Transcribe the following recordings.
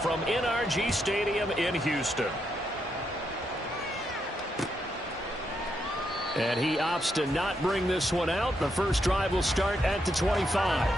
from NRG Stadium in Houston. And he opts to not bring this one out. The first drive will start at the 25.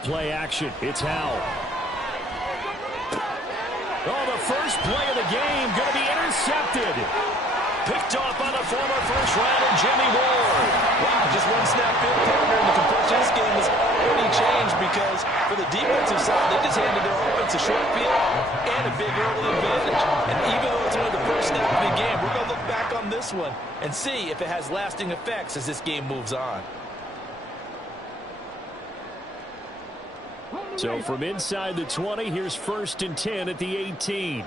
Play action. It's Howell. Oh, the first play of the game going to be intercepted. Picked off by the former first-rounder Jimmy Ward. Wow, just one snap field partner in the compression. This game has already changed because for the defensive side, they just handed their offense a short field and a big early advantage. And even though it's only the first snap of the game, we're going to look back on this one and see if it has lasting effects as this game moves on. So from inside the 20, here's 1st and 10 at the 18.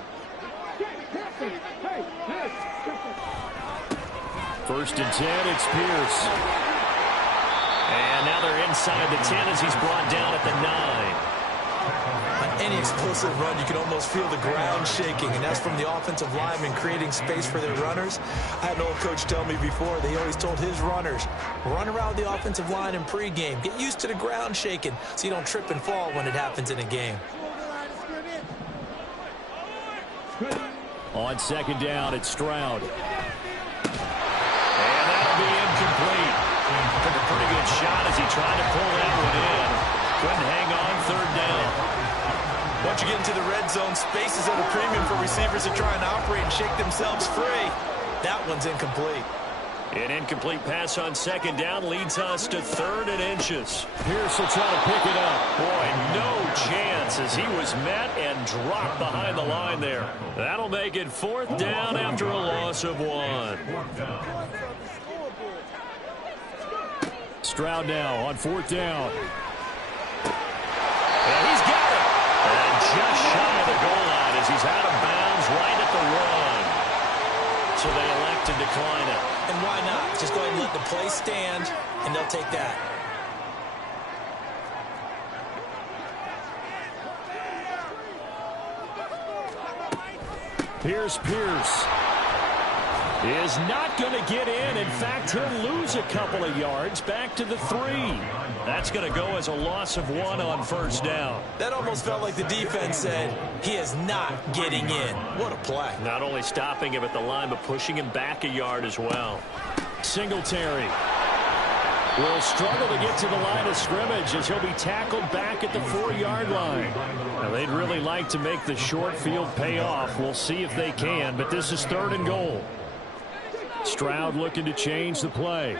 1st and 10, it's Pierce. And now they're inside the 10 as he's brought down at the 9. On any explosive run, you can almost feel the ground shaking, and that's from the offensive linemen creating space for their runners. I had an old coach tell me before, they always told his runners, run around the offensive line in pregame. Get used to the ground shaking so you don't trip and fall when it happens in a game. On 2nd down, it's Stroud. And that'll be incomplete. Took a pretty good shot as he tried to pull that one in. Couldn't hang on 3rd down. Once you get into the red zone, space is at a premium for receivers to try and operate and shake themselves free. That one's incomplete. An incomplete pass on 2nd down leads us to 3rd and inches. Pierce will try to pick it up. Boy, no chance as he was met and dropped behind the line there. That'll make it 4th down after a loss of 1. Stroud now on 4th down. And he's got it. And just shy of the goal line as he's out of bounds right at the 1. So they elect to decline it. And why not? Just go ahead and let the play stand, and they'll take that. Here's Pierce. Is not going to get in. In fact, he'll lose a couple of yards back to the 3. That's going to go as a loss of 1 on 1st down. That almost felt like the defense said, he is not getting in. What a play. Not only stopping him at the line, but pushing him back a yard as well. Singletary will struggle to get to the line of scrimmage as he'll be tackled back at the 4-yard line. Now, they'd really like to make the short field pay off. We'll see if they can, but this is 3rd and goal. Stroud looking to change the play.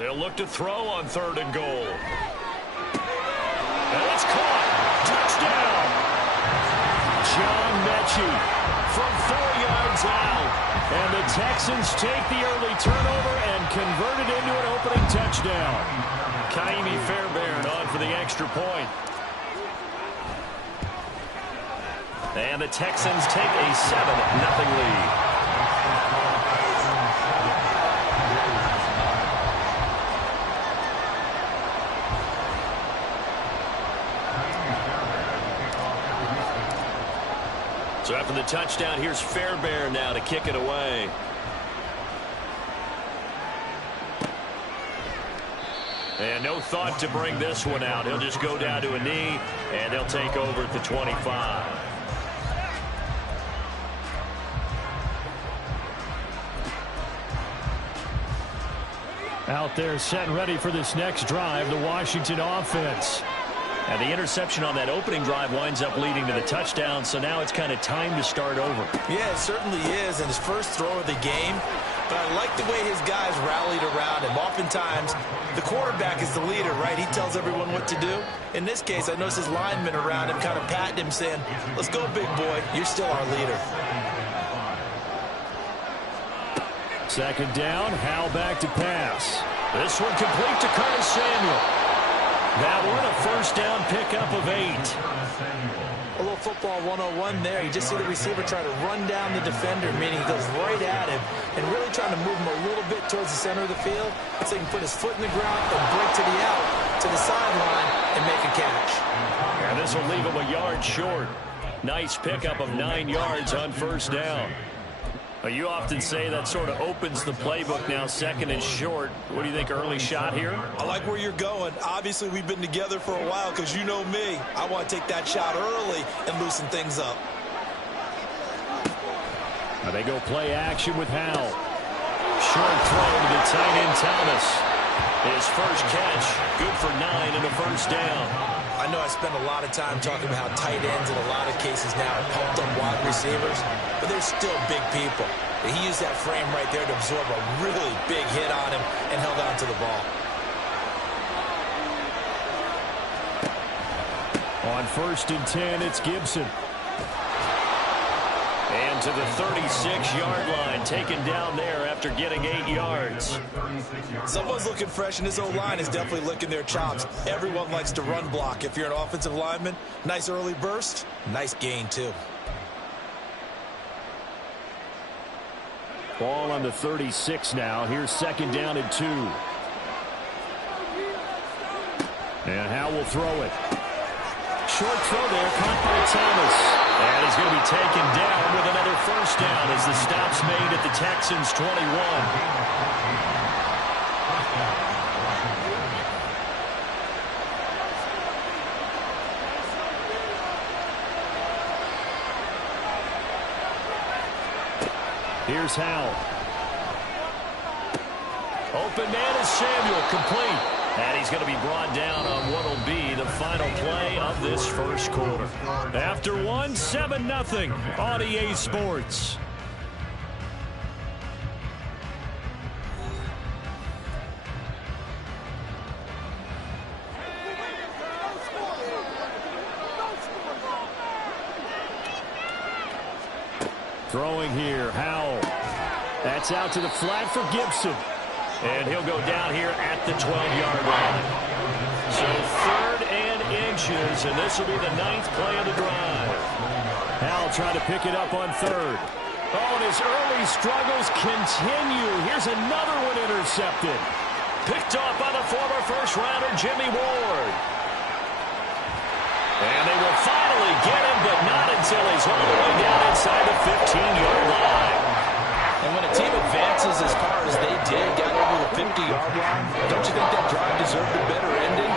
They'll look to throw on 3rd and goal. And it's caught. Touchdown. John Mechie from 4 yards out. And the Texans take the early turnover and convert it into an opening touchdown. Kaimi Fairbairn on for the extra point. And the Texans take a 7-0 lead. for the touchdown. Here's Fairbairn now to kick it away. And no thought to bring this one out. He'll just go down to a knee, and they'll take over at the 25. Out there set and ready for this next drive, the Washington offense. And the interception on that opening drive winds up leading to the touchdown, so now it's kind of time to start over. Yeah, it certainly is, and his first throw of the game. But I like the way his guys rallied around him. Oftentimes, the quarterback is the leader, right? He tells everyone what to do. In this case, I noticed his linemen around him kind of patting him, saying, let's go, big boy. You're still our leader. Second down, Howell back to pass. This one complete to Curtis Samuel. That one a first down pickup of 8. A little football 101 there. You just see the receiver try to run down the defender, meaning he goes right at him and really trying to move him a little bit towards the center of the field so he can put his foot in the ground and break to the out, to the sideline, and make a catch. And this will leave him a yard short. Nice pickup of 9 yards on first down. You often say that sort of opens the playbook now, second and short. What do you think, early shot here? I like where you're going. Obviously, we've been together for a while because you know me. I want to take that shot early and loosen things up. Now they go play action with Howell. Short throw to the tight end Thomas. His first catch, good for 9 and a first down. I know I spend a lot of time talking about how tight ends in a lot of cases now are pumped up wide receivers, but they're still big people. And he used that frame right there to absorb a really big hit on him and held on to the ball. On first and 10, it's Gibson. And to the 36-yard line, taken down there after getting 8 yards. Someone's looking fresh, and his O-line is definitely licking their chops. Everyone likes to run block. If you're an offensive lineman, nice early burst, nice gain, too. Ball on the 36 now. Here's second down and 2. And Howell will throw it. Short throw there, caught by Thomas. And he's going to be taken down with another first down as the stop's made at the Texans' 21. Here's Howell. Open man is Samuel, complete. And he's going to be brought down on what will be the final play of this first quarter. After 1, 7-0 on EA Sports. Throwing here, Howell. That's out to the flat for Gibson. And he'll go down here at the 12-yard line. So 3rd and inches, and this will be the 9th play of the drive. Howell trying to pick it up on 3rd. Oh, and his early struggles continue. Here's another one intercepted. Picked off by the former first-rounder Jimmy Ward. And they will finally get him, but not until he's all the way down inside the 15-yard line. And when a team advances as far as they did, got over the 50-yard line, don't you think that drive deserved a better ending?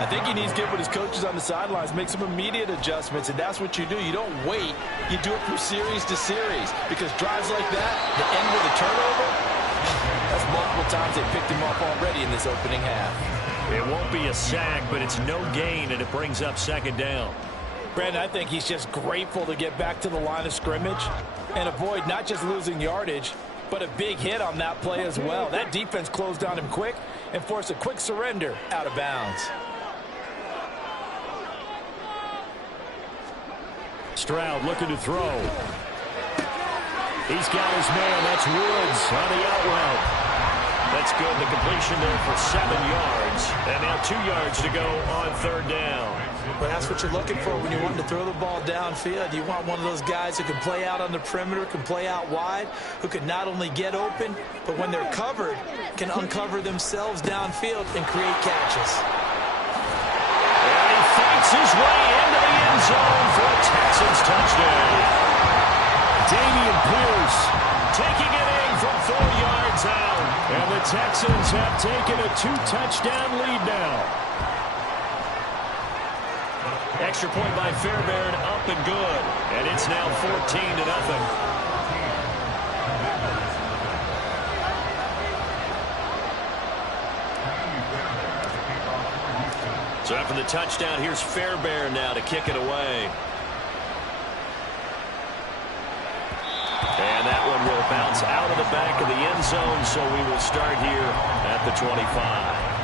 I think he needs to get with his coaches on the sidelines, make some immediate adjustments, and that's what you do. You don't wait. You do it from series to series, because drives like that, the end with a turnover, that's multiple times they picked him up already in this opening half. It won't be a sack, but it's no gain, and it brings up second down. Brandon, I think he's just grateful to get back to the line of scrimmage and avoid not just losing yardage, but a big hit on that play as well. That defense closed on him quick and forced a quick surrender out of bounds. Stroud looking to throw. He's got his man. That's Woods on the out route. That's good. The completion there for 7 yards. And now 2 yards to go on 3rd down. But that's what you're looking for when you want to throw the ball downfield. You want one of those guys who can play out on the perimeter, can play out wide, who can not only get open, but when they're covered, can uncover themselves downfield and create catches. And he fights his way into the end zone for a Texans touchdown. Dameon Pierce taking it in from 4 yards out. And the Texans have taken a 2-touchdown lead now. Extra point by Fairbairn, up and good. And it's now 14-0. So after the touchdown, here's Fairbairn now to kick it away. And that one will bounce out of the back of the end zone, so we will start here at the 25.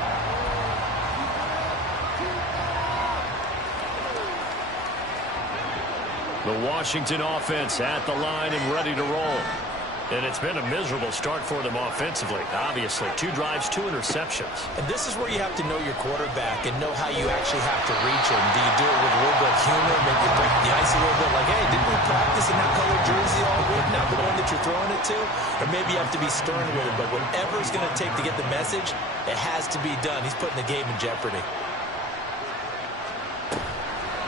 The Washington offense at the line and ready to roll. And it's been a miserable start for them offensively. Obviously, 2 drives, 2 interceptions. And this is where you have to know your quarterback and know how you actually have to reach him. Do you do it with a little bit of humor, maybe break the ice a little bit, like, hey, didn't we practice in that colored jersey all week, not the one that you're throwing it to? Or maybe you have to be stern with it, but whatever it's going to take to get the message, it has to be done. He's putting the game in jeopardy.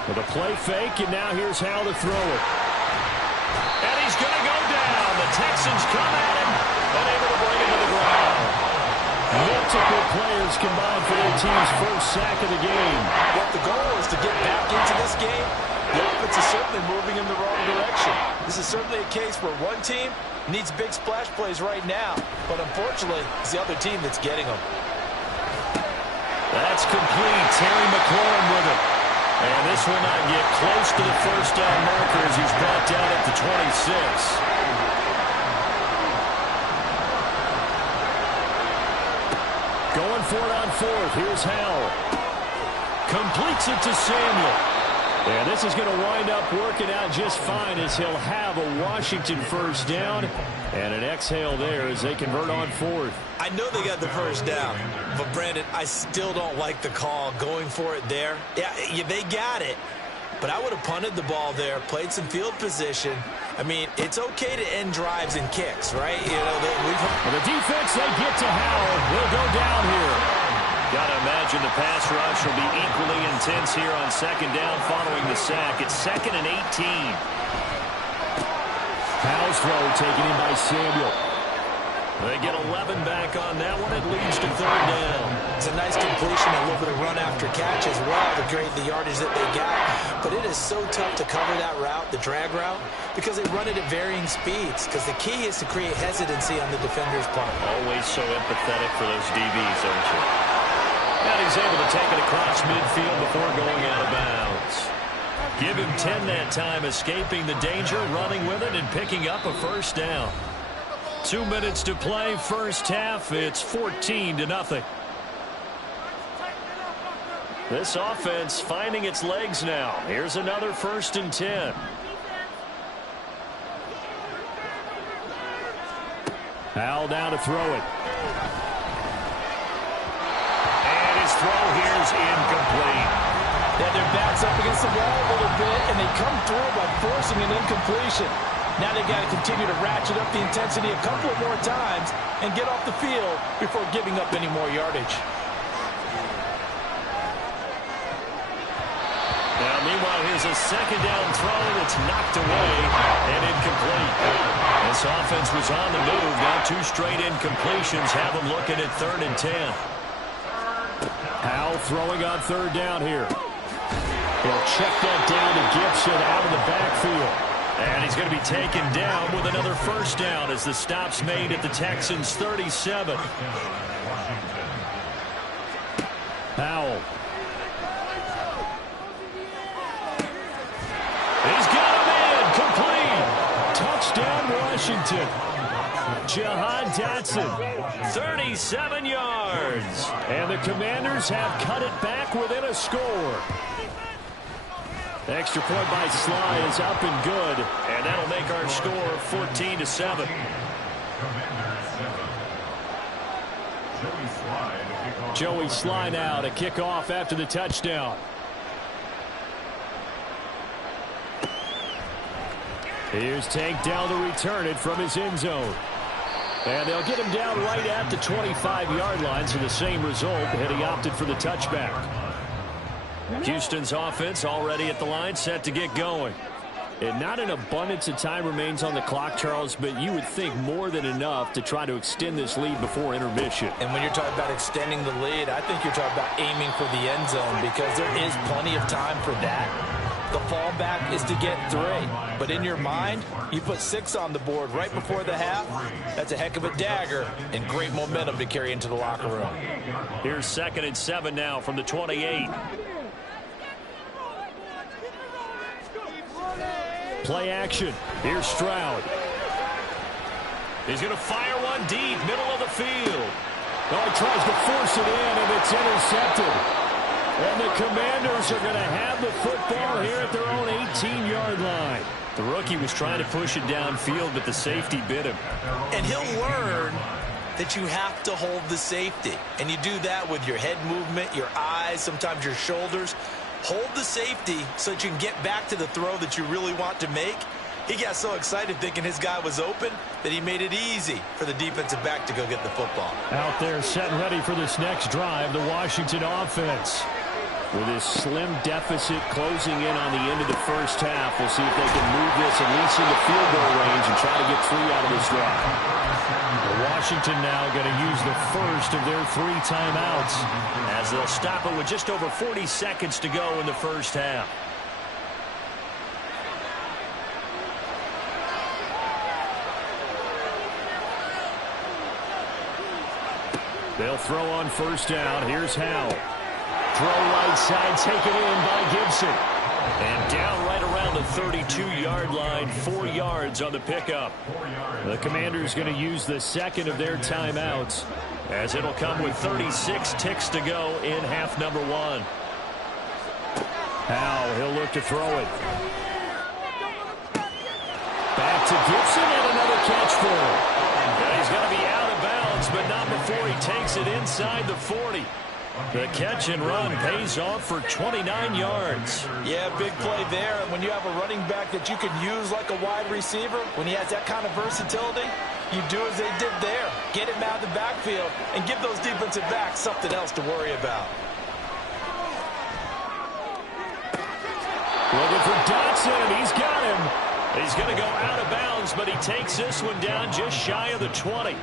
With a play fake, and now here's how to throw it. And he's going to go down. The Texans come at him and able to bring him to the ground. Multiple players combined for their team's first sack of the game. But the goal is to get back into this game. The offense is certainly moving in the wrong direction. This is certainly a case where one team needs big splash plays right now. But unfortunately, it's the other team that's getting them. That's complete. Terry McLaurin with it. And this will not get close to the first down marker as he's brought down at the 26. Going for it on 4th. Here's Howell. Completes it to Samuel. And this is going to wind up working out just fine as he'll have a Washington first down. And an exhale there as they convert on 4th. I know they got the first down, but Brandon, I still don't like the call going for it there. Yeah, they got it, but I would have punted the ball there, played some field position. I mean, it's okay to end drives and kicks, right? You know, the defense, they get to Howell. Will go down here. Got to imagine the pass rush will be equally intense here on 2nd down following the sack. It's 2nd and 18. Howell's throw taken in by Samuel. They get 11 back on that one. It leads to 3rd down. It's a nice completion, a little bit of run after catch as well to create the yardage that they got. But it is so tough to cover that route, the drag route, because they run it at varying speeds. Because the key is to create hesitancy on the defender's part. Always so empathetic for those DBs, aren't you? And he's able to take it across midfield before going out of bounds. Give him 10 that time, escaping the danger, running with it, and picking up a first down. 2 minutes to play, first half. It's 14-0. This offense finding its legs now. Here's another 1st and 10. Howell down to throw it. And his throw here's incomplete. Yeah, their backs up against the wall a little bit, and they come through by forcing an incompletion. Now they've got to continue to ratchet up the intensity a couple of more times and get off the field before giving up any more yardage. Now, meanwhile, here's a 2nd down throw that's knocked away and incomplete. This offense was on the move. Now 2 straight incompletions have them looking at 3rd and 10. Howell throwing on 3rd down here. He'll check that down to Gibson out of the backfield. And he's going to be taken down with another first down as the stop's made at the Texans' 37. Howell. He's got him in. Complete. Touchdown, Washington. Jahan Dotson, 37 yards. And the Commanders have cut it back within a score. Extra point by Sly is up and good, and that'll make our score 14-7. Joey Sly now to kick off after the touchdown. Here's Tank down to return it from his end zone. And they'll get him down right at the 25-yard line, so the same result, and he opted for the touchback. Houston's offense already at the line, set to get going. And not an abundance of time remains on the clock, Charles, but you would think more than enough to try to extend this lead before intermission. And when you're talking about extending the lead, I think you're talking about aiming for the end zone because there is plenty of time for that. The fallback is to get 3. But in your mind, you put 6 on the board right before the half. That's a heck of a dagger and great momentum to carry into the locker room. Here's 2nd and 7 now from the 28. Play action. Here's Stroud. He's going to fire one deep, middle of the field. Oh, he tries to force it in, and it's intercepted. And the Commanders are going to have the football here at their own 18-yard line. The rookie was trying to push it downfield, but the safety bit him. And he'll learn that you have to hold the safety. And you do that with your head movement, your eyes, sometimes your shoulders. Hold the safety so that you can get back to the throw that you really want to make. He got so excited thinking his guy was open that he made it easy for the defensive back to go get the football. Out there set and ready for this next drive, the Washington offense. With this slim deficit closing in on the end of the first half, we'll see if they can move this at least into field goal range and try to get 3 out of this drive. Washington now going to use the first of their 3 timeouts as they'll stop it with just over 40 seconds to go in the first half. They'll throw on first down. Here's Howell. Throw right side, taken in by Gibson. And down right around the 32-yard line, 4 yards on the pickup. The Commanders going to use the second of their timeouts as it'll come with 36 ticks to go in half number 1. Howell, he'll look to throw it. Back to Gibson and another catch for him. And he's going to be out of bounds, but not before he takes it inside the 40. The catch and run pays off for 29 yards. Yeah, big play there. And when you have a running back that you can use like a wide receiver, when he has that kind of versatility, you do as they did there. Get him out of the backfield and give those defensive backs something else to worry about. Looking for Dotson, and he's got him. He's going to go out of bounds, but he takes this one down just shy of the 20.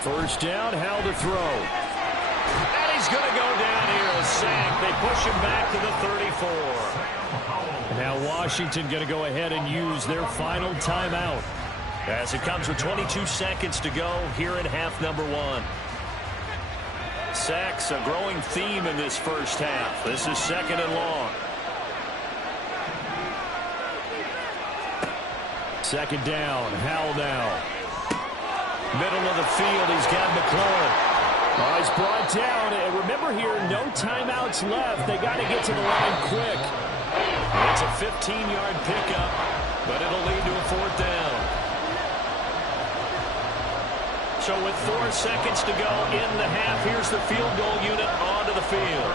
First down, Howell to throw. And he's going to go down here, a sack. They push him back to the 34. Now Washington going to go ahead and use their final timeout as it comes with 22 seconds to go here in half number 1. Sacks, a growing theme in this first half. This is 2nd and long. 2nd down, Howell now. Middle of the field, he's got McClellan. Oh, he's brought down. And remember here, no timeouts left. They got to get to the line quick. It's a 15-yard pickup, but it'll lead to a 4th down. So with 4 seconds to go in the half, here's the field goal unit onto the field.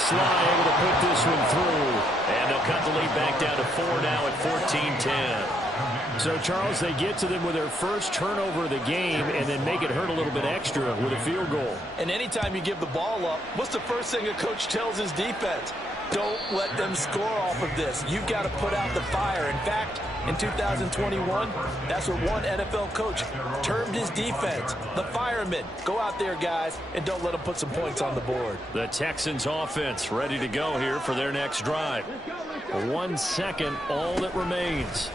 Sly able to put this one through. And they'll cut the lead back down to 4 now at 14-10. So, Charles, they get to them with their first turnover of the game and then make it hurt a little bit extra with a field goal. And anytime you give the ball up, what's the first thing a coach tells his defense? Don't let them score off of this. You've got to put out the fire. In fact, in 2021, that's what one NFL coach termed his defense, the firemen. Go out there, guys, and don't let them put some points on the board. The Texans offense ready to go here for their next drive. 1 second, all that remains.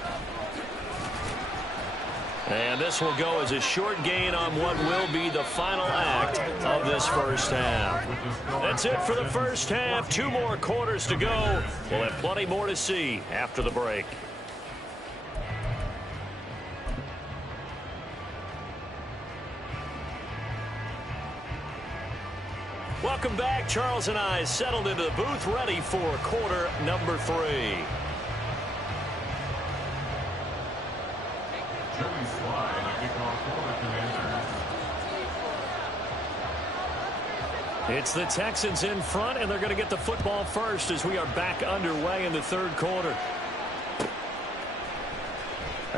And this will go as a short gain on what will be the final act of this first half. That's it for the first half. 2 more quarters to go. We'll have plenty more to see after the break. Welcome back. Charles and I settled into the booth ready for quarter number 3. It's the Texans in front, and they're going to get the football first as we are back underway in the 3rd quarter.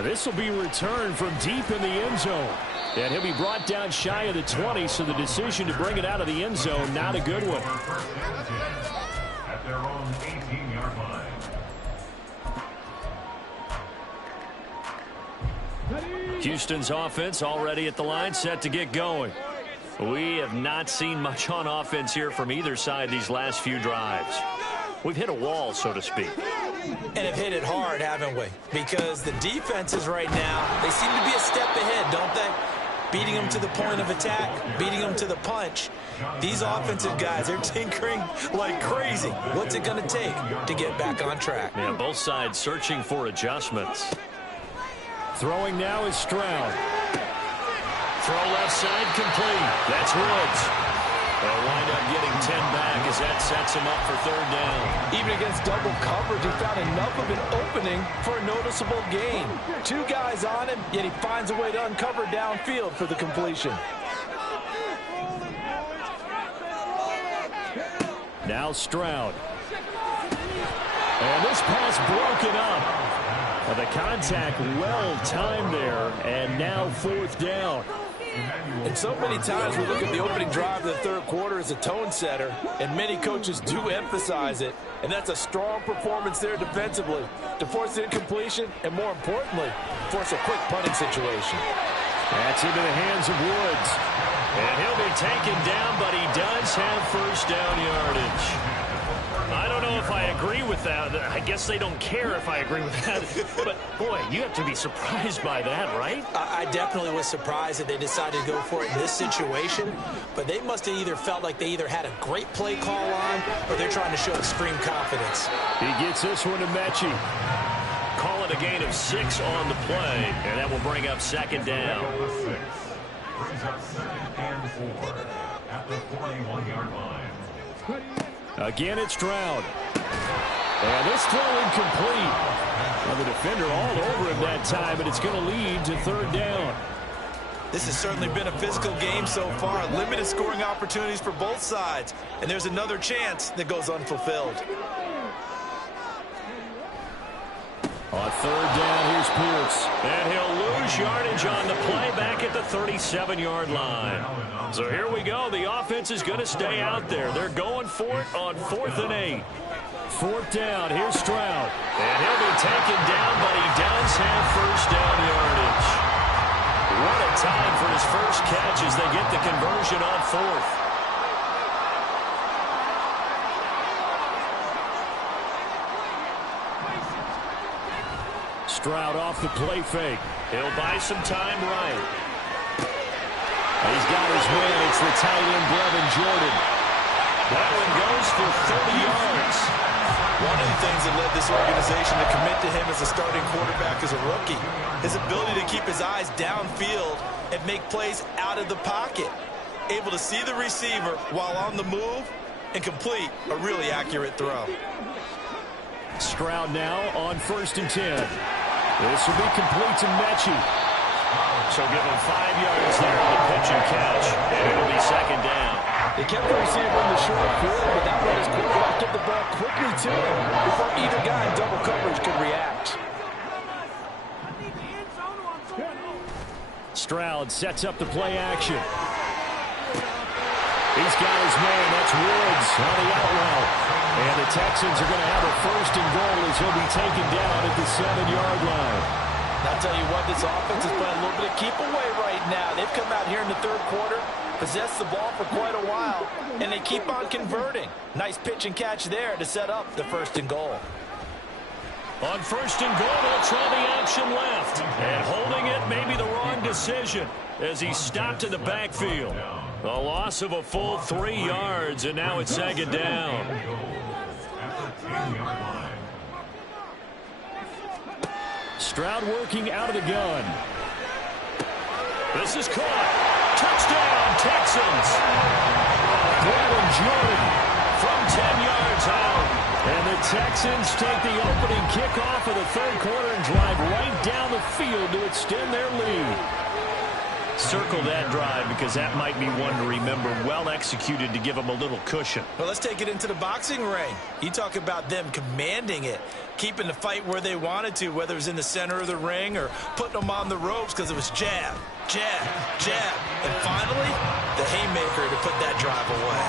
This will be returned from deep in the end zone. And he'll be brought down shy of the 20, so the decision to bring it out of the end zone, not a good one. At their own 18-yard line. Houston's offense already at the line, set to get going. We have not seen much on offense here from either side these last few drives. We've hit a wall, so to speak. And have hit it hard, haven't we? Because the defenses right now, they seem to be a step ahead, don't they? Beating them to the point of attack, beating them to the punch. These offensive guys, they're tinkering like crazy. What's it going to take to get back on track? Yeah, both sides searching for adjustments. Throwing now is Stroud. Throw left side complete. That's Woods. They'll wind up getting 10 back as that sets him up for third down. Even against double coverage, he found enough of an opening for a noticeable gain. Two guys on him, yet he finds a way to uncover downfield for the completion. Now Stroud. And this pass broken up. The contact well timed there, and now fourth down. And so many times we look at the opening drive of the third quarter as a tone setter, and many coaches do emphasize it, and that's a strong performance there defensively to force the incompletion and, more importantly, force a quick punting situation. That's into the hands of Woods. And he'll be taken down, but he does have first down yardage. I don't know if I agree with that. I guess they don't care if I agree with that. But, boy, you have to be surprised by that, right? I definitely was surprised that they decided to go for it in this situation. But they must have either felt like they either had a great play call on or they're trying to show extreme confidence. He gets this one to Mechie. Call it a gain of 6 on the play, and that will bring up second down. Brings up 2nd and 4 at the 41-yard line. Again, it's Stroud. And this throw incomplete. Well, the defender all over him that time, and it's going to lead to third down. This has certainly been a physical game so far. Limited scoring opportunities for both sides. And there's another chance that goes unfulfilled. On third down, here's Pierce. And he'll lose yardage on the play back at the 37-yard line. So here we go. The offense is going to stay out there. They're going for it on 4th and 8. Fourth down, here's Stroud. And he'll be taken down, but he does have first down yardage. What a time for his first catch as they get the conversion on 4th. Stroud off the play fake. He'll buy some time right. He's got his man. It's the tight end, Brevin Jordan. That one goes for 30 yards. One of the things that led this organization to commit to him as a starting quarterback as a rookie, his ability to keep his eyes downfield and make plays out of the pocket. Able to see the receiver while on the move and complete a really accurate throw. Stroud now on 1st and 10. This will be complete to Mechie. So give him 5 yards there on the pitch and catch, and it'll be second down. They kept the receiver in the short field, but that led his quarterback took the ball quickly to him before either guy in double coverage could react. Stroud sets up the play action. He's got his man. That's Woods on the out route. And the Texans are going to have a 1st and goal as he'll be taken down at the 7-yard line. I'll tell you what, this offense is playing a little bit of keep away right now. They've come out here in the third quarter, possessed the ball for quite a while, and they keep on converting. Nice pitch and catch there to set up the 1st and goal. On 1st and goal, they'll try the option left. And holding it may be the wrong decision as he stopped in the backfield. A loss of a full 3 yards, and now it's second down. Stroud working out of the gun. This is caught. Touchdown, Texans. Brevin Jordan from 10 yards out. And the Texans take the opening kickoff of the third quarter and drive right down the field to extend their lead. Circle that drive because that might be one to remember. Well executed to give them a little cushion. Well, let's take it into the boxing ring. You talk about them commanding it, keeping the fight where they wanted to, whether it was in the center of the ring or putting them on the ropes because it was jab, jab, jab. And finally, the haymaker to put that drive away.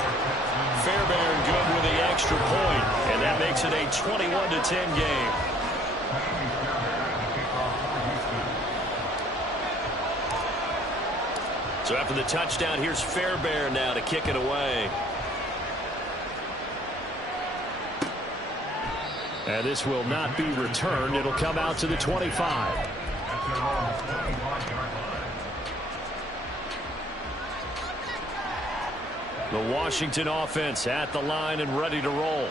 Fairbairn good with the extra point, and that makes it a 21-10 game. So after the touchdown, here's Fairbairn now to kick it away. And this will not be returned. It'll come out to the 25. The Washington offense at the line and ready to roll.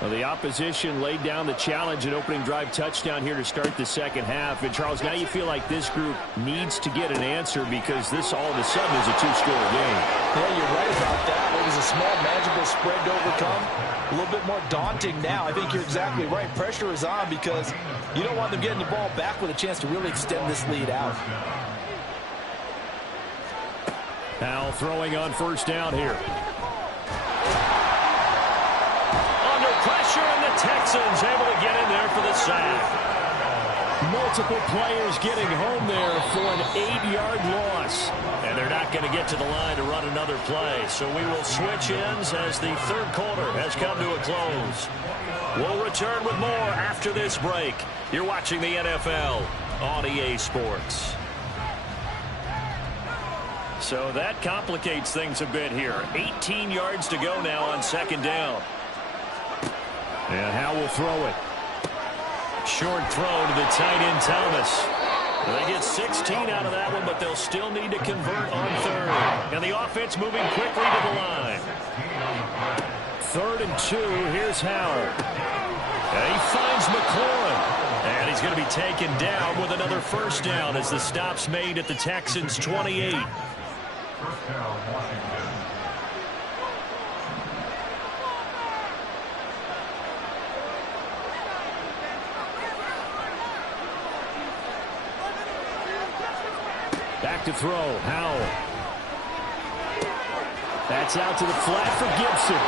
Well, the opposition laid down the challenge, an opening drive touchdown here to start the second half. And, Charles, now you feel like this group needs to get an answer because this all of a sudden is a two-score game. Yeah, you're right about that. It was a small, manageable spread to overcome. A little bit more daunting now. I think you're exactly right. Pressure is on because you don't want them getting the ball back with a chance to really extend this lead out. Now throwing on first down here. Pressure, and the Texans able to get in there for the sack. Multiple players getting home there for an 8-yard loss. And they're not going to get to the line to run another play. So we will switch ends as the third quarter has come to a close. We'll return with more after this break. You're watching the NFL on EA Sports. So that complicates things a bit here. 18 yards to go now on second down. And Howe will throw it. Short throw to the tight end, Thomas. They get 16 out of that one, but they'll still need to convert on third. And the offense moving quickly to the line. 3rd and 2. Here's Howe. And he finds McLaurin. And he's going to be taken down with another first down as the stop's made at the Texans' 28. First down, Washington. Back to throw. Howell. That's out to the flat for Gibson.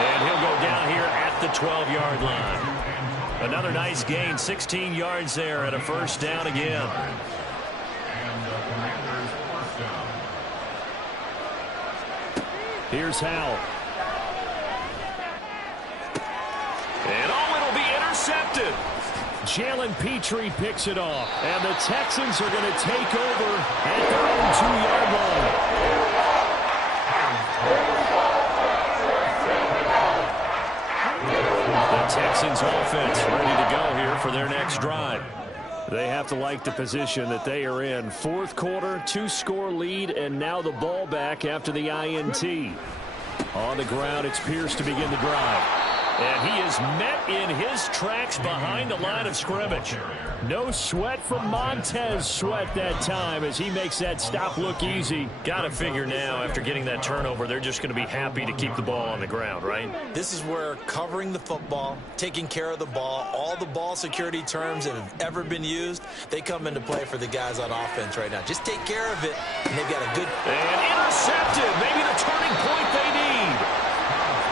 And he'll go down here at the 12-yard line. Another nice gain. 16 yards there at a first down again. And the Commanders' first down. Here's Howell. And it'll be intercepted. Jalen Petrie picks it off. And the Texans are going to take over at their own 2-yard line. The Texans offense ready to go here for their next drive. They have to like the position that they are in. 4th quarter, 2-score lead, and now the ball back after the INT. On the ground, it's Pierce to begin the drive. And he is met in his tracks behind the line of scrimmage. No sweat from Montez Sweat that time as he makes that stop look easy. Got to figure now after getting that turnover, they're just going to be happy to keep the ball on the ground, right? This is where covering the football, taking care of the ball, all the ball security terms that have ever been used, they come into play for the guys on offense right now. Just take care of it, and they've got a good... And intercepted, maybe the turning point they need.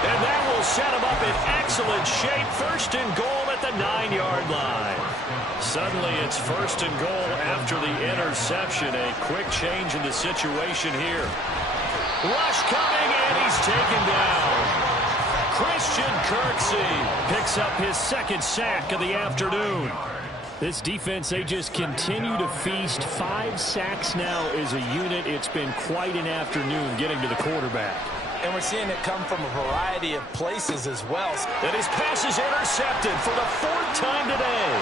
And that will set him up in excellent shape. 1st and goal at the 9-yard line. Suddenly it's 1st and goal after the interception. A quick change in the situation here. Rush coming, and he's taken down. Christian Kirksey picks up his 2nd sack of the afternoon. This defense, they just continue to feast. 5 sacks now as a unit. It's been quite an afternoon getting to the quarterback. And we're seeing it come from a variety of places as well. And his pass is intercepted for the 4th time today.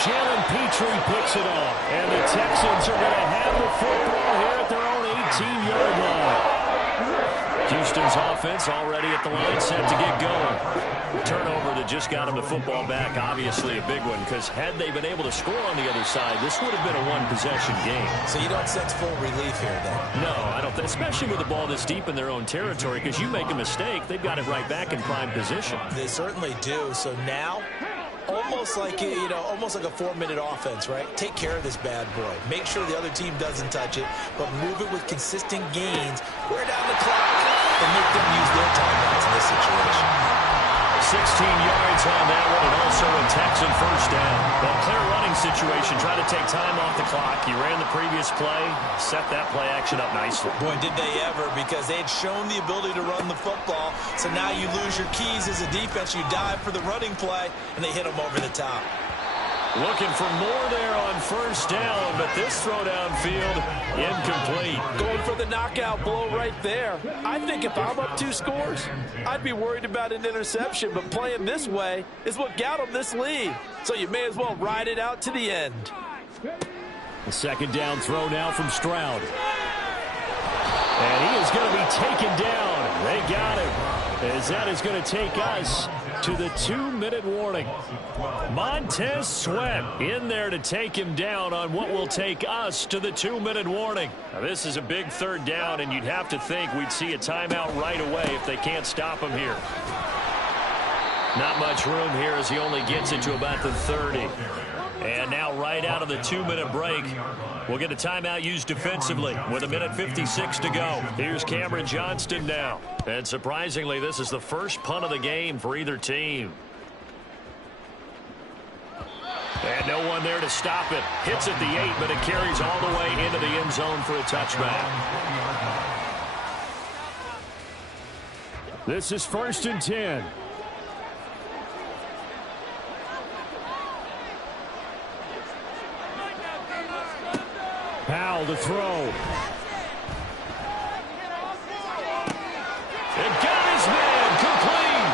Jalen Petrie picks it off. And the Texans are going to have the football here at their own 18-yard line. Houston's offense already at the line set to get going. Turnover that just got him the football back, obviously a big one, because had they been able to score on the other side, this would have been a one-possession game. So you don't sense full relief here, then? No, I don't, especially with the ball this deep in their own territory, because you make a mistake, they've got it right back in prime position. They certainly do. So now almost like almost like a 4-minute offense, right? Take care of this bad boy. Make sure the other team doesn't touch it, but move it with consistent gains. Wear down the clock and make them use their timeouts in this situation. 16 yards on that one, and also a Texan first down. Well, clear running situation. Try to take time off the clock. You ran the previous play, set that play action up nicely. Boy, did they ever, because they had shown the ability to run the football. So now you lose your keys as a defense. You dive for the running play, and they hit them over the top. Looking for more there on first down, but this throw downfield incomplete. Going for the knockout blow right there. I think if I'm up 2 scores, I'd be worried about an interception, but playing this way is what got them this lead. So you may as well ride it out to the end. The second down throw now from Stroud. And he is going to be taken down. They got him, as that is going to take us to the 2-minute warning. Montez Sweat in there to take him down on what will take us to the 2-minute warning. Now, this is a big third down, and you'd have to think we'd see a timeout right away if they can't stop him here. Not much room here as he only gets it to about the 30. And now right out of the 2-minute break, we'll get a timeout used defensively with 1:56 to go. Here's Cameron Johnston now. And surprisingly, this is the first punt of the game for either team. And no one there to stop it. Hits at the 8, but it carries all the way into the end zone for a touchback. This is 1st and 10. Powell to throw. And got his man complete.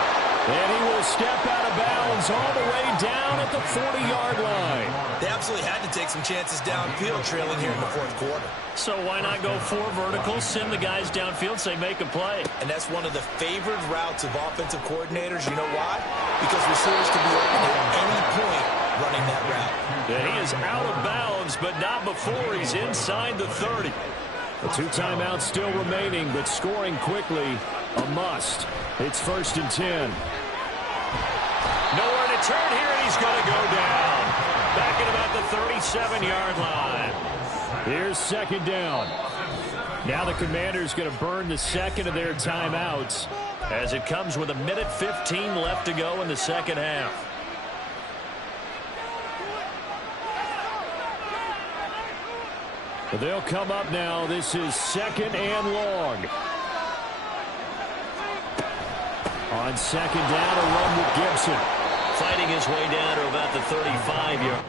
And he will step out of bounds all the way down at the 40-yard line. They absolutely had to take some chances downfield trailing here in the 4th quarter. So why not go 4 verticals, send the guys downfield, say make a play. And that's one of the favored routes of offensive coordinators. You know why? Because receivers can be open at any point running that route. And he is out of bounds, but not before he's inside the 30. The 2 timeouts still remaining, but scoring quickly, a must. It's 1st and 10. Nowhere to turn here, and he's going to go down. Back at about the 37-yard line. Here's 2nd down. Now the Commanders going to burn the second of their timeouts as it comes with 1:15 left to go in the second half. They'll come up now. This is 2nd and long. On 2nd down, a run with Gibson. Fighting his way down to about the 35-yard.